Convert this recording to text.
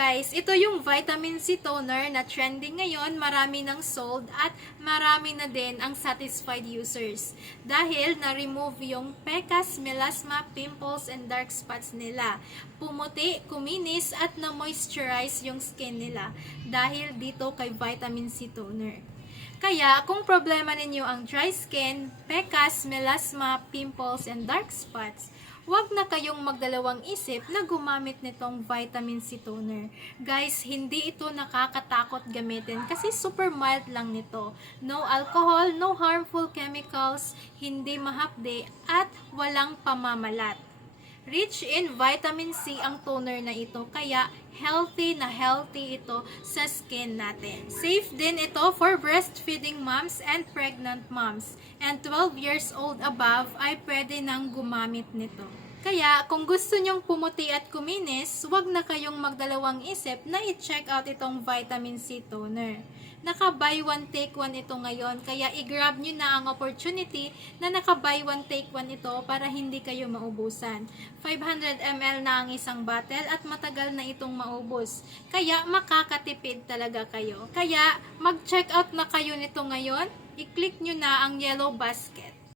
Guys, ito yung vitamin C toner na trending ngayon, marami nang sold at marami na din ang satisfied users. Dahil na-remove yung pecas, melasma, pimples, and dark spots nila. Pumuti, kuminis at na-moisturize yung skin nila dahil dito kay vitamin C toner. Kaya, kung problema ninyo ang dry skin, pecas, melasma, pimples, and dark spots, huwag na kayong magdalawang isip na gumamit nitong vitamin C toner. Guys, hindi ito nakakatakot gamitin kasi super mild lang nito. No alcohol, no harmful chemicals, hindi mahapde, at walang pamamalat. Rich in vitamin C ang toner na ito, kaya healthy na healthy ito sa skin natin. Safe din ito for breastfeeding moms and pregnant moms. And 12 years old above ay pwede nang gumamit nito. Kaya kung gusto nyong pumuti at kuminis, huwag na kayong magdalawang isip na i-check out itong vitamin C toner. Naka buy one take one ito ngayon, kaya i-grab nyo na ang opportunity na naka buy one take one ito para hindi kayo maubusan. 500 ml na ang isang bottle at matagal na itong maubos. Kaya makakatipid talaga kayo. Kaya mag-check out na kayo nito ngayon, i-click nyo na ang yellow basket.